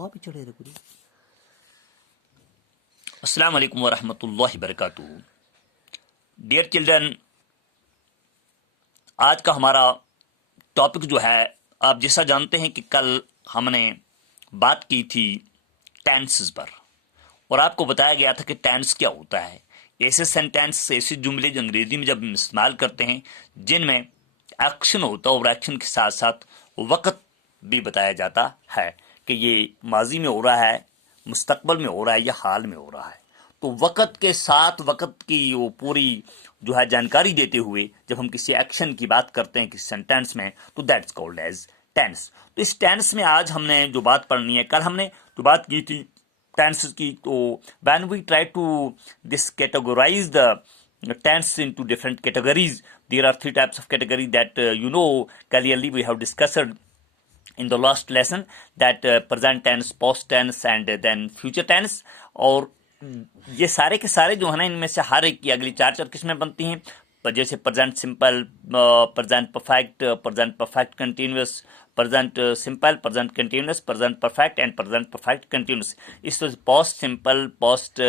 आप ही चढ़े रहे। अस्सलाम वालेकुम वरहमतुल्लाहि वबरकातुहू। डियर चिल्ड्रन, आज का हमारा टॉपिक जो है, आप जैसा जानते हैं कि कल हमने बात की थी टेंसेस पर, और आपको बताया गया था कि टेंस क्या होता है। ऐसे सेंटेंस, ऐसे जुमले जो अंग्रेजी में जब हम इस्तेमाल करते हैं जिनमें एक्शन होता है और एक्शन के साथ साथ वक्त भी बताया जाता है कि ये माजी में हो रहा है, मुस्तकबल में हो रहा है या हाल में हो रहा है। तो वक्त के साथ वक्त की वो पूरी जो है जानकारी देते हुए जब हम किसी एक्शन की बात करते हैं किसी सेंटेंस में, तो दैट्स कॉल्ड एज टेंस। तो इस टेंस में आज हमने जो बात पढ़नी है, कल हमने जो बात की थी टेंस की, तो when we try to this categorise the tense into different categories, there are three types of category that clearly we have discussed in the last lesson, that present tense, past tense and then future tense। और ये सारे के सारे जो है ना, इनमें से हर एक की अगली चार चार किस्में बनती हैं, जैसे present simple, present perfect, present perfect continuous, present simple, present continuous, present perfect and present perfect continuous. इस तरह past simple, past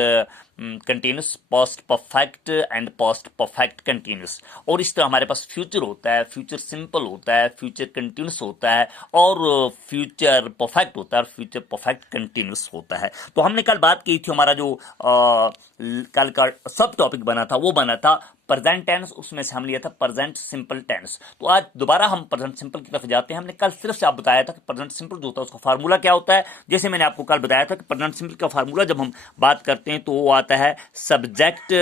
continuous, past perfect and past perfect continuous. और इस तरह हमारे पास फ्यूचर होता है, फ्यूचर सिंपल होता है, फ्यूचर कंटिन्यूअस होता है, और फ्यूचर परफेक्ट होता है, और फ्यूचर परफेक्ट कंटिन्यूअस होता है। तो हमने कल बात की थी, हमारा जो कल का सब टॉपिक बना था वो बना था प्रेजेंट टेंस, उसमें से हम लिया था प्रेजेंट सिंपल टेंस। तो आज दोबारा हम प्रेजेंट सिंपल की तरफ जाते हैं। हमने कल सिर्फ से आप बताया था कि प्रेजेंट सिंपल जो होता है उसका फार्मूला क्या होता है। जैसे मैंने आपको कल बताया था कि प्रेजेंट सिंपल का फार्मूला जब हम बात करते हैं तो वो आता है सब्जेक्ट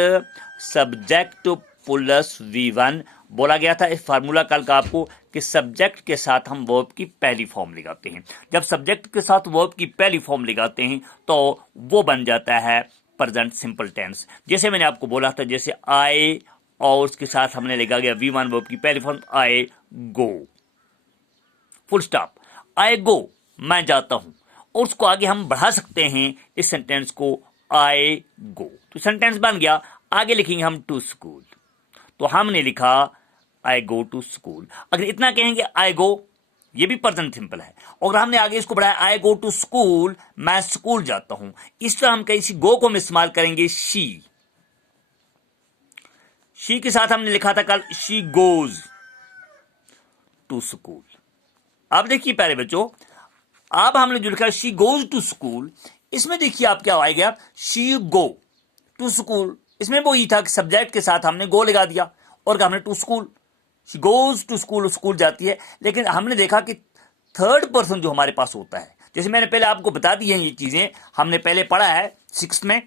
प्लस V1। बोला गया था इस फार्मूला कल का आपको कि सब्जेक्ट के साथ हम वर्ब की पहली फॉर्म लगाते हैं। जब सब्जेक्ट के साथ वर्ब की पहली फॉर्म लगाते हैं तो वो बन जाता है प्रेजेंट सिंपल टेंस। जैसे मैंने आपको बोला था, जैसे आई और उसके साथ हमने लगा गया V1 वर्ब की पहली फॉर्म, आई गो, फुल स्टॉप, आई गो, मैं जाता हूं। और उसको आगे हम बढ़ा सकते हैं इस सेंटेंस को, आई गो, तो सेंटेंस बन गया। आगे लिखेंगे हम टू स्कूल, तो हमने लिखा आई गो टू स्कूल। अगर इतना कहेंगे आई गो, ये भी प्रेजेंट सिंपल है, और हमने आगे इसको बढ़ाया आई गो टू स्कूल, मैं स्कूल जाता हूं। इस तरह हम किसी गो को हम इस्तेमाल करेंगे शी के साथ हमने लिखा था कल शी गोज टू स्कूल। अब देखिए प्यारे बच्चों, अब हमने जो लिखा शी गोज टू स्कूल, इसमें देखिए आप क्या आएगा, शी गो टू स्कूल। इसमें वो ही था कि सब्जेक्ट के साथ हमने गो लगा दिया और हमने to school, she goes to school, school जाती है। लेकिन हमने देखा कि थर्ड पर्सन जो हमारे पास होता है, जैसे मैंने पहले आपको बता दी है, ये चीजें हमने पहले पढ़ा है 6th में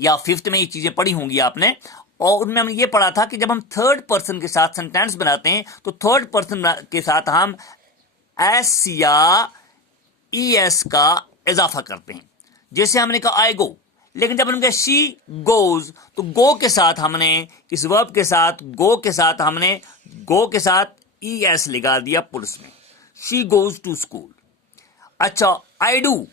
या 5th में, ये चीजें पढ़ी होंगी आपने। और उनमें हमने ये पढ़ा था कि जब हम थर्ड पर्सन के साथ सेंटेंस बनाते हैं तो थर्ड पर्सन के साथ हम एस या ES का इजाफा करते हैं। जैसे हमने कहा आई गो, लेकिन जब हमने कहा शी गोज, तो गो के साथ हमने इस वर्ब के साथ गो के साथ ES लगा दिया पुलिस में, शी गोज टू स्कूल। अच्छा, आई डू,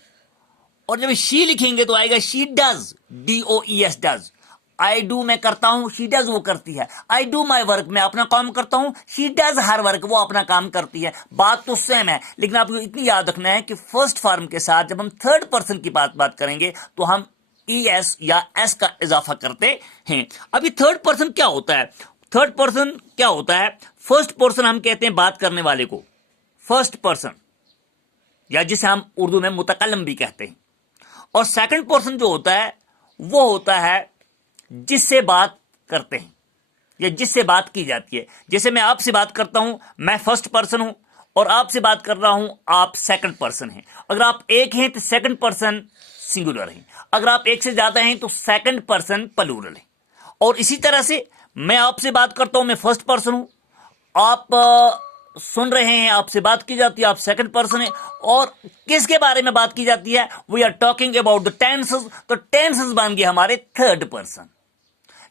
और जब शी लिखेंगे तो आएगा she does, DOES does. I do मैं करता हूं, शी डज वो करती है। आई डू माई वर्क, मैं अपना काम करता हूं, शी डज हर वर्क, वो अपना काम करती है। बात तो सेम है, लेकिन आपको इतनी याद रखना है कि फर्स्ट फॉर्म के साथ जब हम थर्ड पर्सन की बात करेंगे तो हम ES या S का इजाफा करते हैं। अभी थर्ड पर्सन क्या होता है? थर्ड पर्सन क्या होता है? फर्स्ट पर्सन हम कहते हैं बात करने वाले को फर्स्ट पर्सन, या जिसे हम उर्दू में मुतकल्लम भी कहते हैं। और सेकंड पर्सन जो होता है वो होता है जिससे बात करते हैं या जिससे बात की जाती है। जैसे मैं आपसे बात करता हूं, मैं फर्स्ट पर्सन हूं, और आपसे बात कर रहा हूं, आप सेकंड पर्सन हैं। अगर आप एक हैं तो सेकंड पर्सन सिंगुलर है, अगर आप एक से ज्यादा हैं तो सेकंड पर्सन प्लूरल है। और इसी तरह से मैं आपसे बात करता हूं, मैं फर्स्ट पर्सन हूं, आप सुन रहे हैं, आपसे बात की जाती है, आप सेकंड पर्सन है। और किसके बारे में बात की जाती है? We are talking about the tenses, तो टेंसेस बन गए हमारे थर्ड पर्सन।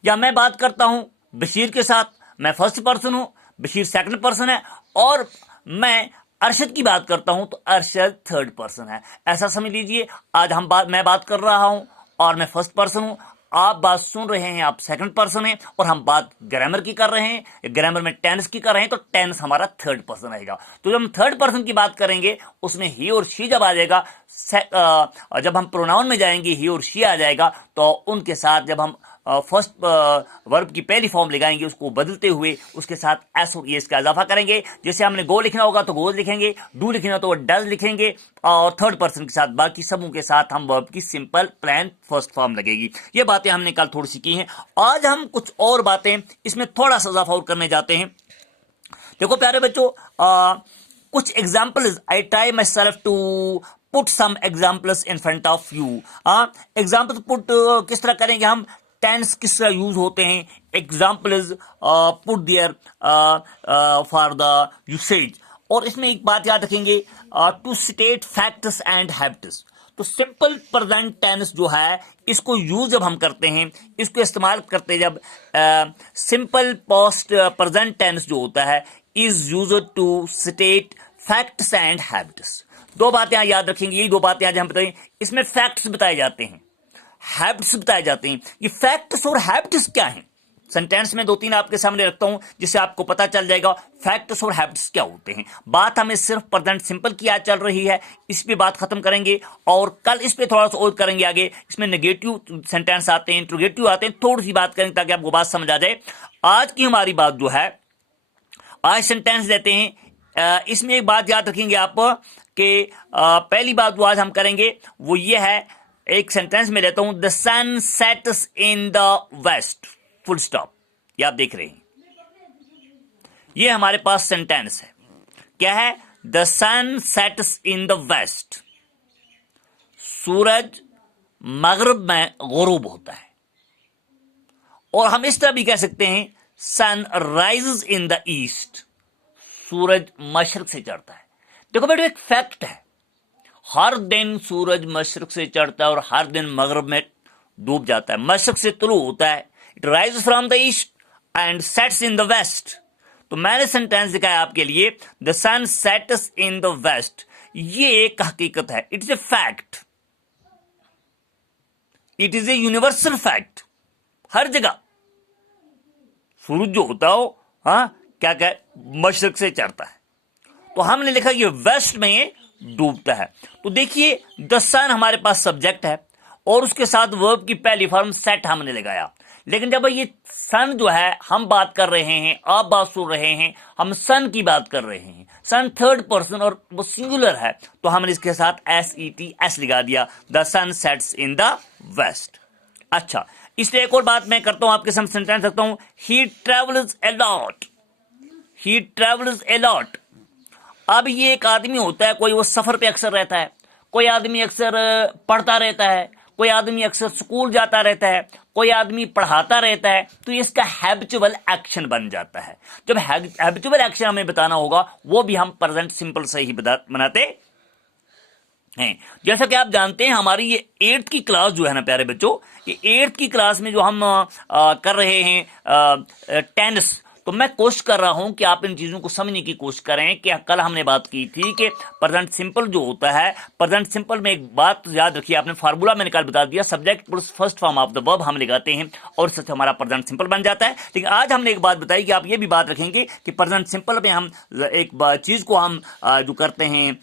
या मैं बात करता हूं बशीर के साथ, मैं फर्स्ट पर्सन हूं, बशीर सेकंड पर्सन है। और मैं अरशद की बात करता हूं तो अरशद थर्ड पर्सन है। ऐसा समझ लीजिए, आज मैं बात कर रहा हूं और मैं फर्स्ट पर्सन हूं, आप बात सुन रहे हैं, आप सेकंड पर्सन हैं, और हम बात ग्रामर की कर रहे हैं, ग्रामर में टेंस की कर रहे हैं, तो टेंस हमारा थर्ड पर्सन आएगा। तो जब हम थर्ड पर्सन की बात करेंगे उसमें ही और शी जब आ जाएगा, जब हम प्रोनाउन में जाएंगे ही और शी आ जाएगा, तो उनके साथ जब हम फर्स्ट वर्ब की पहली फॉर्म लगाएंगे उसको बदलते हुए उसके साथ एस और एस का इजाफा करेंगे। जैसे हमने गो लिखना होगा तो गोज लिखेंगे, डू लिखना तो डज लिखेंगे, और थर्ड पर्सन के साथ बाकी सबों के साथ हम वर्ब की सिंपल प्लान फर्स्ट फॉर्म लगेगी। ये बातें हमने कल थोड़ी सी की हैं। आज हम कुछ और बातें इसमें थोड़ा सा इजाफा और करने जाते हैं। देखो प्यारे बच्चों, कुछ एग्जाम्पल्स आई ट्राई माई सेल्फ to put some examples in front of you. Example put किस तरह करेंगे हम, टेंस किस तरह यूज होते हैं, examples put there for the usage. और इसमें एक बात याद रखेंगे, to state facts and habits. तो सिंपल प्रेजेंट टेंस जो है इसको यूज जब हम करते हैं, इसको इस्तेमाल करते जब सिंपल पास्ट प्रेजेंट टेंस जो होता है is used to state facts and habits. दो बातें याद रखेंगे, यही दो बातें आज हम बताएं। इसमें फैक्ट्स बताए जाते हैं, हैबिट्स बताए जाते हैं। ये फैक्ट्स और हैबिट्स क्या हैं, सेंटेंस में दो तीन आपके सामने रखता हूं जिससे आपको पता चल जाएगा फैक्ट्स और हैबिट्स क्या होते हैं। बात हमें सिर्फ प्रेजेंट सिंपल की आज चल रही है, इस पे बात खत्म करेंगे और कल इस पे थोड़ा सा और करेंगे आगे। इसमें नेगेटिव सेंटेंस आते हैं, इंट्रोगेटिव आते हैं, थोड़ी सी बात करेंगे ताकि आपको बात समझ आ जाए। आज की हमारी बात जो है, आज सेंटेंस देते हैं। इसमें एक बात याद रखेंगे आप कि पहली बात जो आज हम करेंगे वो ये है, एक सेंटेंस में लेता हूं, the sun sets in the west, full stop. ये आप देख रहे हैं, ये हमारे पास सेंटेंस है। क्या है, the sun sets in the west, सूरज मगरिब में गुरूब होता है। और हम इस तरह भी कह सकते हैं, sun rises in the east, सूरज मशरक से चढ़ता है। देखो बेटो, एक फैक्ट है, हर दिन सूरज मशरक से चढ़ता है और हर दिन मगरिब में डूब जाता है। मशरक से तुलू होता है, it rise from the east and sets in the west. तो मैंने सेंटेंस दिखाया आपके लिए, the sun sets in the west. ये एक हकीकत है, it is a fact, it is a universal fact. हर जगह सूरज जो होता हो, क्या क्या मशरक से चढ़ता है। तो हमने लिखा ये वेस्ट में ये डूबता है। तो देखिए, द सन हमारे पास सब्जेक्ट है और उसके साथ वर्ब की पहली फॉर्म सेट हमने लगाया। लेकिन जब ये सन जो है, हम बात कर रहे हैं, आप बात सुन रहे हैं, हम सन की बात कर रहे हैं, सन थर्ड पर्सन और वो सिंगुलर है, तो हमने इसके साथ SETS लगा दिया, the sun sets in the west. अच्छा, इसलिए एक और बात मैं करता हूं, आपके सामने सेंटेंस रखता हूं, ही travels a lot, he travels a lot. अब ये एक आदमी होता है, कोई वो सफर पे अक्सर रहता है, कोई आदमी अक्सर पढ़ता रहता है, कोई आदमी अक्सर स्कूल जाता रहता है, कोई आदमी पढ़ाता रहता है, तो इसका हैबिचुअल एक्शन बन जाता है। जब हैबिचुअल एक्शन हमें बताना होगा वो भी हम प्रेजेंट सिंपल से ही बनाते हैं। जैसा कि आप जानते हैं, हमारी ये 8th की क्लास जो है ना प्यारे बच्चों, ये 8th की क्लास में जो हम कर रहे हैं टेंस, तो मैं कोशिश कर रहा हूं कि आप इन चीजों को समझने की कोशिश करें कि कल हमने बात की थी कि प्रेजेंट सिंपल जो होता है, प्रेजेंट सिंपल में एक बात याद रखिए, आपने फार्मूला मैंने कल बता दिया, subject plus first form of the verb हम लगाते हैं और सच हमारा प्रेजेंट सिंपल बन जाता है। लेकिन आज हमने एक बात बताई कि आप ये भी बात रखेंगे कि प्रेजेंट सिंपल में हम एक चीज को हम जो करते हैं,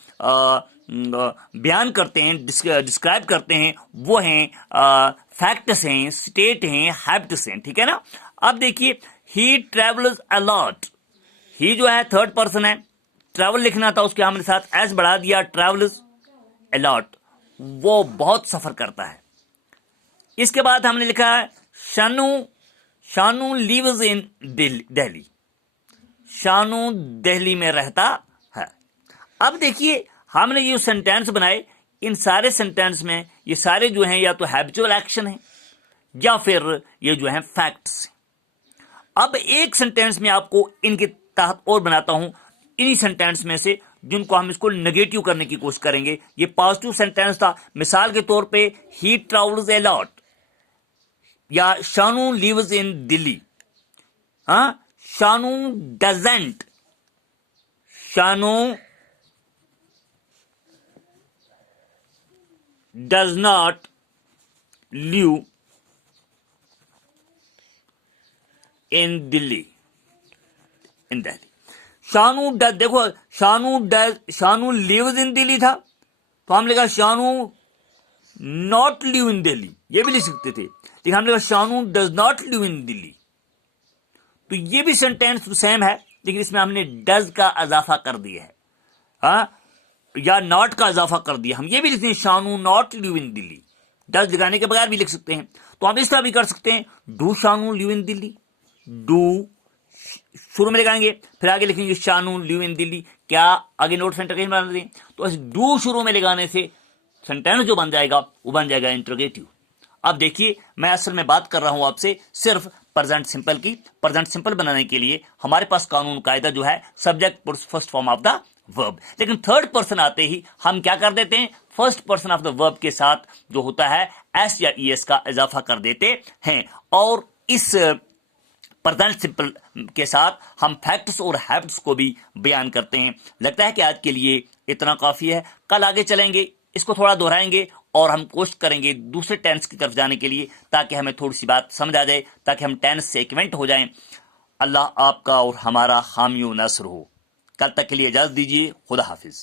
बयान करते हैं, डिस्क्राइब करते हैं, वो हैं फैक्ट्स हैं, स्टेट हैं, हैबिट्स हैं। ठीक है ना। अब देखिए, ही ट्रेवल्स अ लॉट, ही जो है थर्ड पर्सन है, ट्रेवल लिखना था उसके हमने साथ एस बढ़ा दिया, ट्रेवल्स अ लॉट, वो बहुत सफर करता है। इसके बाद हमने लिखा है शानू, शानू लिव्स इन दिल्ली, शानू दिल्ली में रहता है। अब देखिए, हमने ये सेंटेंस बनाए, इन सारे सेंटेंस में ये सारे जो हैं या तो हैबिचुअल एक्शन है या फिर ये जो है फैक्ट्स हैं। अब एक सेंटेंस में आपको इनके तहत और बनाता हूं, इन्हीं सेंटेंस में से जिनको हम इसको नेगेटिव करने की कोशिश करेंगे। ये पॉजिटिव सेंटेंस था, मिसाल के तौर पे ही ट्रैवल्स ए लॉट या Shanu lives in Delhi, Shanu doesn't, Shanu does not live in Delhi, in Delhi. Shanu does, देखो शानू लिव्स इन दिल्ली था, तो हम लिखा Shanu not live in Delhi, ये भी लिख सकते थे, लेकिन हम लिखा Shanu does not live in Delhi. तो ये भी सेंटेंस सेम है, लेकिन इसमें हमने डज का इजाफा कर दिया है, हाँ, या नॉट का इजाफा कर दिया। हम ये भी लिखते हैं Shanu not live in Delhi, does लगाने के बगैर भी लिख सकते हैं। तो हम इस तरह भी कर सकते हैं, do Shanu live in Delhi, do शुरू में लगाएंगे, फिर आगे लिखेंगे शानू लिव इन दिल्ली। क्या आगे नोट सेंटर कहीं बना दें, तो इस डू शुरू में लगाने से सेंटेंस जो बन जाएगा वो बन जाएगा इंटरोगेटिव। अब देखिए, मैं असल में बात कर रहा हूं आपसे सिर्फ प्रेजेंट सिंपल की। प्रेजेंट सिंपल बनाने के लिए हमारे पास कानून कायदा जो है, subject puts first form of the verb, लेकिन थर्ड पर्सन आते ही हम क्या कर देते हैं, first person of the verb के साथ जो होता है एस या ईएस का इजाफा कर देते हैं। और इस प्रेजेंट सिंपल के साथ हम फैक्ट्स और हैबिट्स को भी बयान करते हैं। लगता है कि आज के लिए इतना काफी है। कल आगे चलेंगे, इसको थोड़ा दोहराएंगे और हम कोशिश करेंगे दूसरे टेंस की तरफ जाने के लिए, ताकि हमें थोड़ी सी बात समझ आ जाए, ताकि हम टेंस से एक्वेंट हो जाएं। अल्लाह आपका और हमारा हामी व नस्र हो। कल तक के लिए इजाजत दीजिए। खुदा हाफिज।